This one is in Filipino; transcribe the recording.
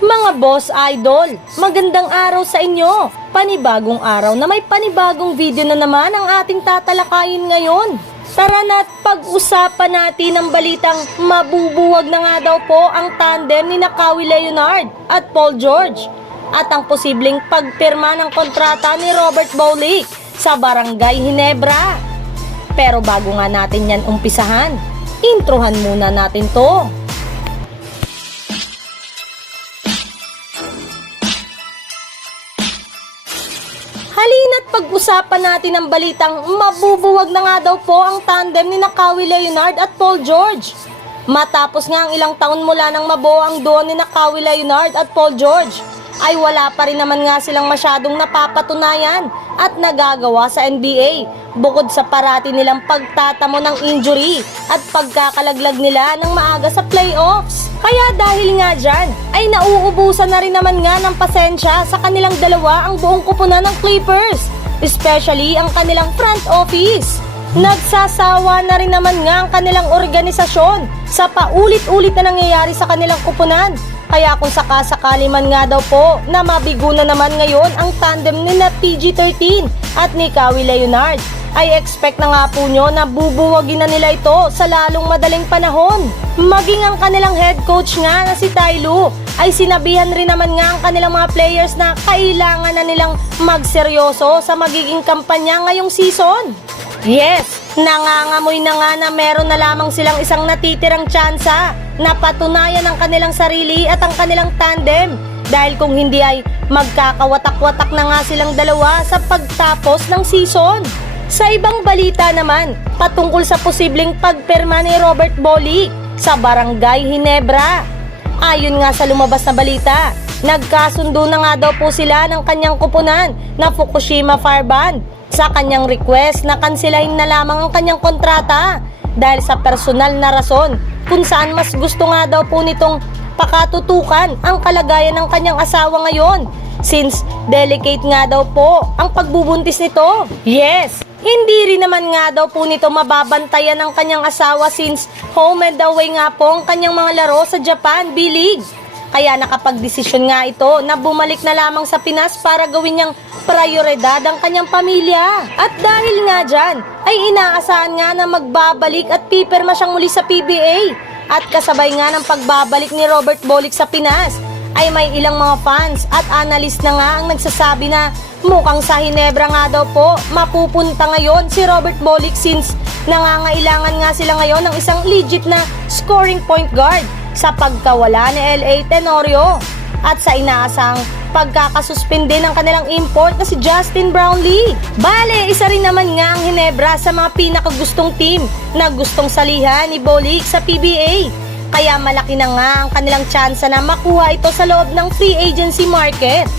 Mga boss idol, magandang araw sa inyo. Panibagong araw na may panibagong video na naman ang ating tatalakayin ngayon. Tara na't pag-usapan natin ang balitang mabubuwag na nga daw po ang tandem ni Nakawi Leonard at Paul George at ang posibleng pagpirma ng kontrata ni Robert Bolick sa Barangay Hinebra. Pero bago nga natin yan umpisahan, introhan muna natin to. Pag-usapan natin ang balitang mabubuwag na nga daw po ang tandem ni Nakawi Leonard at Paul George. Matapos nga ang ilang taon mula nang mabuo ang duo ni Nakawi Leonard at Paul George, ay wala pa rin naman nga silang masyadong napapatunayan at nagagawa sa NBA bukod sa parati nilang pagtatamo ng injury at pagkakalaglag nila ng maaga sa playoffs. Kaya dahil nga dyan, ay nauubusan na rin naman nga ng pasensya sa kanilang dalawa ang buong kupunan ng Clippers, especially ang kanilang front office. Nagsasawa na rin naman nga ang kanilang organisasyon sa paulit-ulit na nangyayari sa kanilang kupunan. Kaya kung sakasakali man nga daw po na mabigo na naman ngayon ang tandem ni na PG-13 at ni Kawhi Leonard, ay expect na nga po nyo na bubuwagin na nila ito sa lalong madaling panahon. Maging ang kanilang head coach nga na si Tyloo ay sinabihan rin naman nga ang kanilang mga players na kailangan na nilang magseryoso sa magiging kampanya ngayong season. Yes, nangangamoy na nga na meron na lamang silang isang natitirang tsansa na patunayan ang kanilang sarili at ang kanilang tandem dahil kung hindi ay magkakawatak-watak na nga silang dalawa sa pagtapos ng season. Sa ibang balita naman, patungkol sa posibleng pagperma ni Robert Bolick sa Barangay Hinebra. Ayon nga sa lumabas na balita, nagkasundo na nga daw po sila ng kanyang kupunan na Fukushima Fire Band sa kanyang request na kansilahin na lamang ang kanyang kontrata dahil sa personal na rason kung saan mas gusto nga daw po nitong pakatutukan ang kalagayan ng kanyang asawa ngayon since delicate nga daw po ang pagbubuntis nito. Yes, hindi rin naman nga daw po nito mababantayan ng kanyang asawa since home and away nga po ang kanyang mga laro sa Japan B-League. Kaya nakapagdesisyon nga ito na bumalik na lamang sa Pinas para gawin niyang prioridad ang kanyang pamilya. At dahil nga dyan, ay inaasahan nga na magbabalik at pipirma siyang muli sa PBA. At kasabay nga ng pagbabalik ni Robert Bolick sa Pinas, ay may ilang mga fans at analyst na nga ang nagsasabi na mukhang sa Hinebra nga daw po mapupunta ngayon si Robert Bolick since nangangailangan nga sila ngayon ng isang legit na scoring point guard sa pagkawala ni LA Tenorio at sa inaasang pagkakasuspinde ng kanilang import na si Justin Brownlee. Bale, isa rin naman nga ang Hinebra sa mga pinakagustong team na gustong salihan ni Bolick sa PBA. Kaya malaki na nga ang kanilang tsansa na makuha ito sa loob ng free agency market.